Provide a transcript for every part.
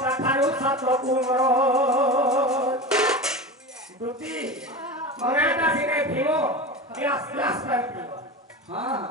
ताठारू सात कुमर दुती मनाता सिने भीमो class class करती हां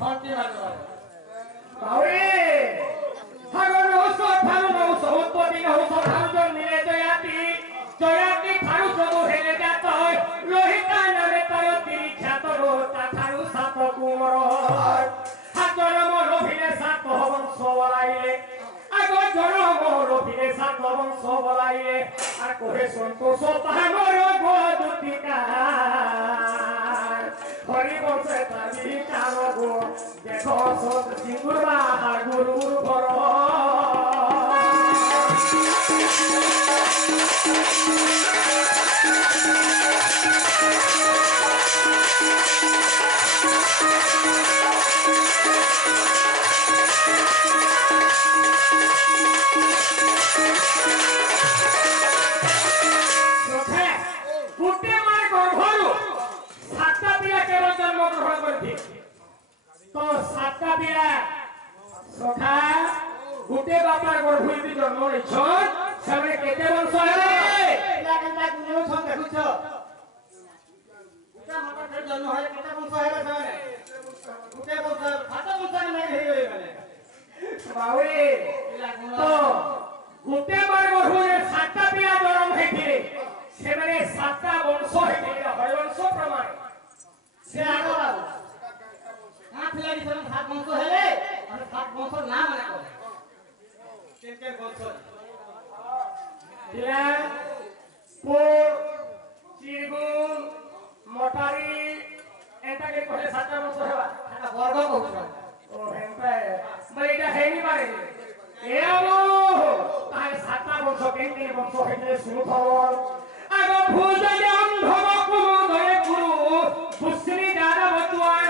फाटी मारो बावे हागो सो थारू नो सो उत्पत्ति नो सो थारू जो मिले जयाती थारू सब हेले जात लोहिता नामे तार तिरी ख्यात रो ताठारू सात कुमर हात जन्म लोभिले सात वंश बलाइले आगो जन्म लोभिले सात वंश बलाइले আর কোহে সন্তোষ পাহাড় গো দুতিকা হরি বংশে তাবি কাম গো দেখো সত সিঙ্গুর বাহার গুরুর ঘর तो सातटा बिया सखा गुटे बापार गढुई बि जन्म लइछन सेमे केते वंश हेले लागनता गुनो छन देखुछ गुटा माता जन्म हेले केते वंश हेले सेमे गुटे वंश खाता वंश नै हेइ गले माने बावे तो गुटे बार गढुई सातटा बिया जन्म हेथिले सेमे सातटा वंश हेथिले हरिवंश प्रमाण से आगो बाबू आठलाडी सम सात वंश हेले अनि सात वंश नाम मानेको के वंश दिला पो चिरगुन मोटारी एटा के कोले सात वंश हेबा एटा वर्ग कहउछ ओ हेंपे बलिटा हेनी मारे एओ ताय सात वंश केते वंश हेले सुथर आगो भूजले अंधम कुमुदय गुरु पुस्री दारा बतुआर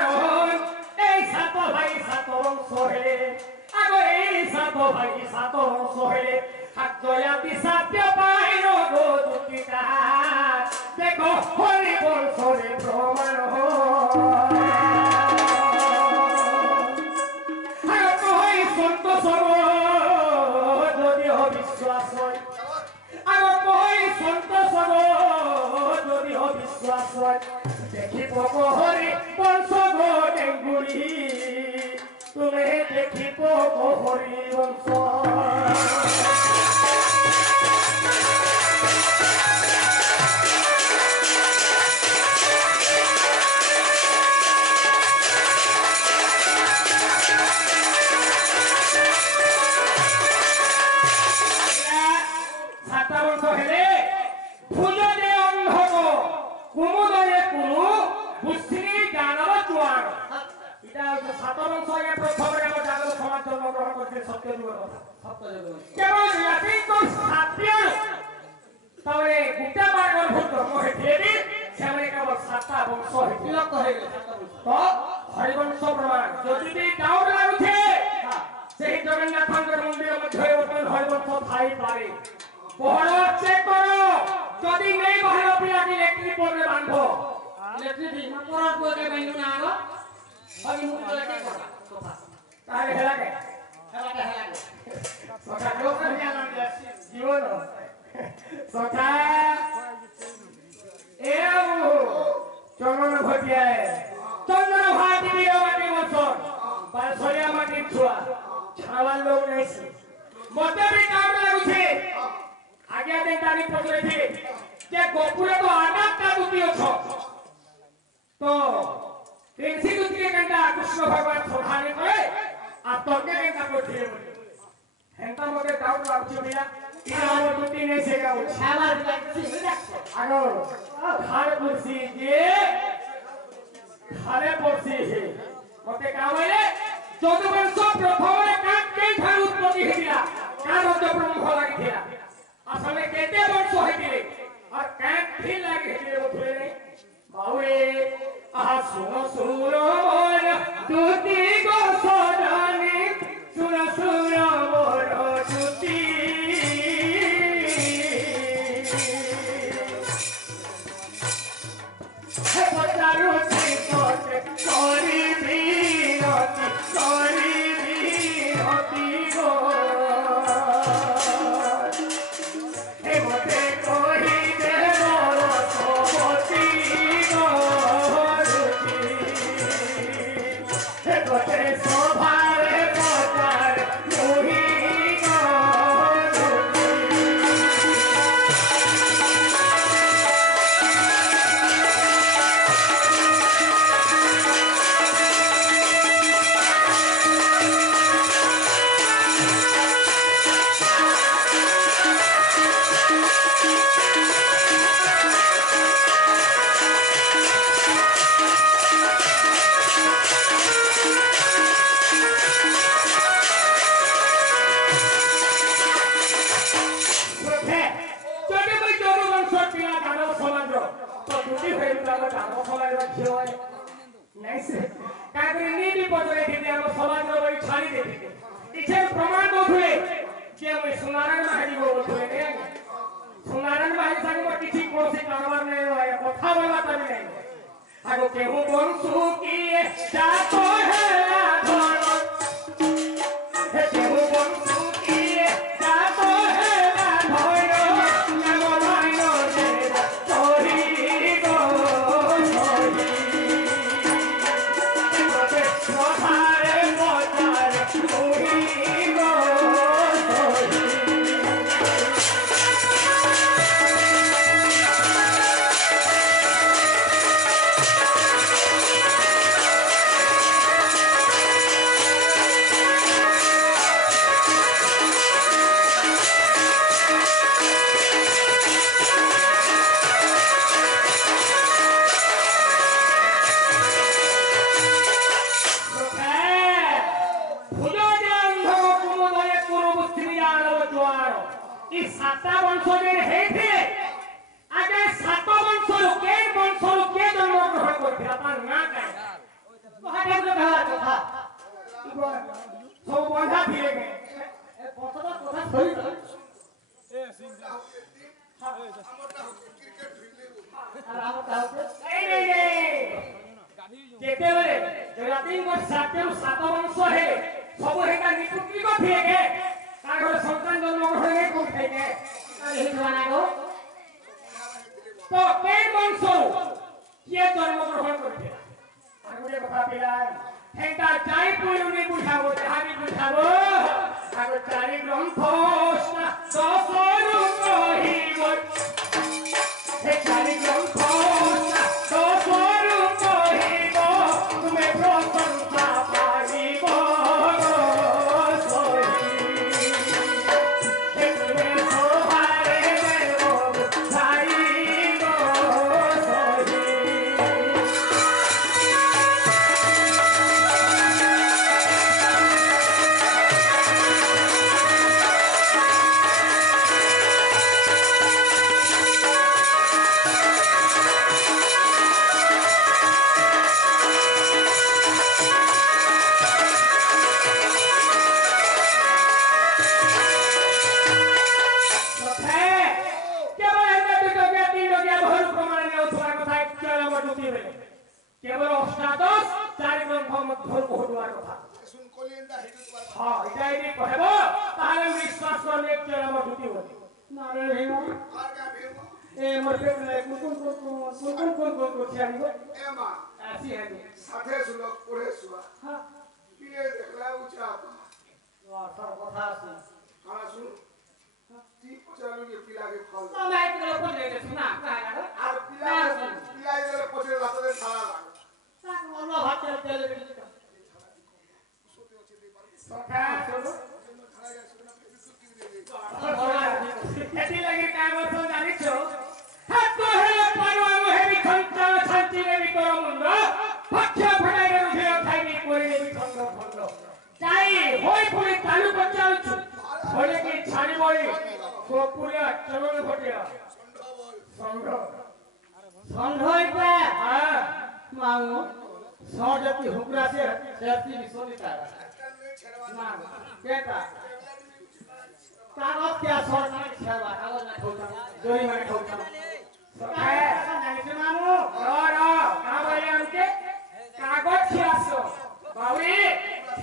सात भाई सात वंश हेले आगो ए सात भाई सात वंश हेले हात जयाती सात्य पाइन गो दुतिका देखो हरि वंश रे प्रमाण हो आगो कहि सन्तोष যদি বিশ্বাস হয় आगो कहि सन्तोष যদি বিশ্বাস হয় দেখিব হরি वंश गो डेंगुरी तुम्हें देखी तो हरि वंश सात वंश हेले फुलने अंध कुमुदये कुरु बुस्री दानव चुआर इटा सात वंश या प्रथम रे हम जागल समाज जन्म ग्रहण करते सत्य जुग सत्य जुग केवल याति को सात्य तवरे गुप्ता मार्ग भूत मोहितेबी सेमने केवल सात वंश हेतिल कहे तो हरिवंश प्रमाण যদি भी डाउट लागुथे সেই জগন্নাথঙ্কর মন্দির মধ্যে বর্তমান হরিবংশ থাই পারে পহড় চেক করো যদি নেই বহড় পিলাটি ইলেকট্রিক বোর্ডে বাঁধো ইলেকট্রিক পহড় বোর্ডে বাঁধো না আরো হরি মুখ লাগে কথা তাহলে হেলাকে সখা লোক জানা জীবন সখা এও চন্দন ভটিয়ায় চন্দন ভাটি বিরমাটি বছর বালসরিয়া মাটি ছুয়া ছাড়াবার লোক নাই মতে भी काम লাগুছে আগে আগে তারি পছরেছে যে গোপুরে তো আনাটা দুটি অছ তো তেনসি দুটি কেনটা কৃষ্ণ ভগবান সভানে করে আর তর্কে কেনটা করছিলেন হেনটা মতে ডাউট লাগুছে বিয়া কি আমার দুটি নেই সেটা হচ্ছে আমার লাগছে আগো খারে পড়ছি যে খারে পড়ছি মতে কামাইলে যদুবংশ প্রথমে কাকে ঠার উৎপত্তি হইলা কার মধ্যে ব্রহ্ম লাগিছিলা আসলে কেতে বংশ হইতিলে আর কাক ফি লাগিছিলে বথুলে নাই বাউরে আহা শুনো শুনো মোর দুতি গো সদানি শুনো শুনো মোর দুতি হে পতারু সে করি বিরতি ଆମ ଗ୍ରାମ ସଭାର ଝିଅ ନାଇଁ ସେ କାହିଁକି ନିବି ପଚରେ ଥିଲେ ଆମ ସମାଜର ବହି ଛାଡ଼ି ଦେଇଥିଲେ କିଛି ପ୍ରମାଣ ଦଉଥିଲେ ଯେ ଆମେ ସୁନାରାୟଣ ମାହାନ୍ତି ବୋଲୁଥିଲେ ସୁନାରାୟଣ ମାହାନ୍ତି ସାଙ୍ଗରେ କିଛି କୌଣସି କାରବାର ନାହିଁ କଥା ବୋଲା ତାବି ନାହିଁ ଆଗ କେଉଁ ବଂଶୁ କିଏ ଜାତ ହେଲା ଧନ ହେ କେଉଁ ବଂଶୁ କିଏ ଜାତ ହେଲା ଧନ ଆମ ଭାଇନ ଯେ ସହି ଗো ସହି ଏତେ ସଭାରେ ପଚାରେ ସହି ଗো ସହି साता वंशजर हेथे आगे सात वंशर के वंशर के जन्म ग्रहण करथिला तार ना काय महादेव के कहा कथा सब बंधा फिरे गए ए पतला कथा सही ए सिंह हमरटा क्रिकेट फिल्म और हमरटा ए जेते बेले जरातीन को सात वंश है सब हेका निपुत्री को फिरे गए आगर संतान जन्म ग्रहण नहीं करते के यही जमाना को तो के वंश के जन्म ग्रहण करते आगुरे कथा पिला हेंता चाइ पुयुनी बुझाबो हाबी बुझाबो आगर चारि ग्रंथ दसरु कहिबो हे चारि ग्रंथ दसरु कहिबो तुमे प्रशंसा पाइबो केवल अष्टादश चारि ग्रंथ मध्य कहवार कथा सुन कोलिंदा हिदु हां इटा इनी कहबो ताले विश्वास करले चरम दुति होती नारे हेमा आर का भेमो ए मोर पे कोन छानिबो ए मां आसी हेदु साथे सुलक पढे सुआ हां पिए देखला उचा वाह सर कथा सुन हां सुन ती पचालु के पिला के फल तो मैं के लोग ले सुना का आर पिला के पछे रातरे थाला साक मोला भात चल चल सखा चलो एती लगे काय वर्ष जानि छो हात हेले पारवा हेबी खंता शांति रे विकर मुंड पक्ष फडाई रे उठे खाइबी कोरी रे खंड खंड जाई होई पुरी चालू कर चालछु होले की छाड़ी बोली कोपुरिया चलन फटिया संघ संघइपा हां मांगो सौजती हुकरा से सेती विश्वनिता मां केता कागज क्या सोना छेवा कागज ना ठोका जोरी माने ठोका सखा जानि छ मामु र का भले हमके कागज खियासो बाउरी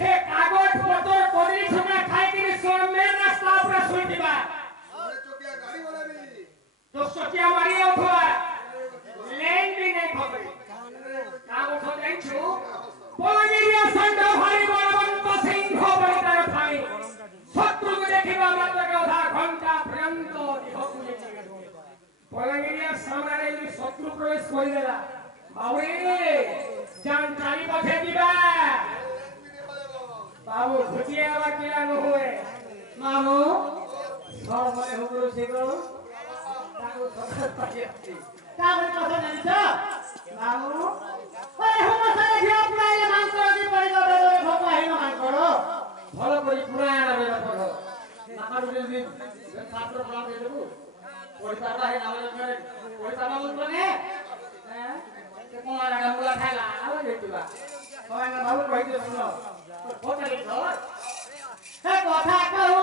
हे कागज पतर कोरी छुना खाइ कि सोम में रास्ता पर सुई दिबा चोकिया गाड़ी वाला भी तो चोकिया मारी उठवा लेन भी नहीं खबरी काम उठो देखछु पोलिरिया संड भाई बलवंत सिंह बलिदान थाई शत्रु को देखिबा मात्र के उधा घंटा पर्यंत दिहकुले पोलिरिया सामने रे शत्रु प्रवेश करि देला बाउरी जान चाली पछे दिबा बाबू भुजिया बाकीला न होए मामू सर मने हुकुरो सेको ताको सखत पाइयाती का भले कथा जानि छ मामू ओए हम सारे झिया पुराइले मान करदी परि गयो भोका हेन मान करो भलो करी पुराना बेला पढो नाकाडु दिन छात्र पढा देबु पढिता हे नाम करे पढिता नाम भने কোন লাগা মুলা খাইলা আলো যেতুবা সবাই না বাবু কইতে শুনো তো কথা লিখো হে কথা কও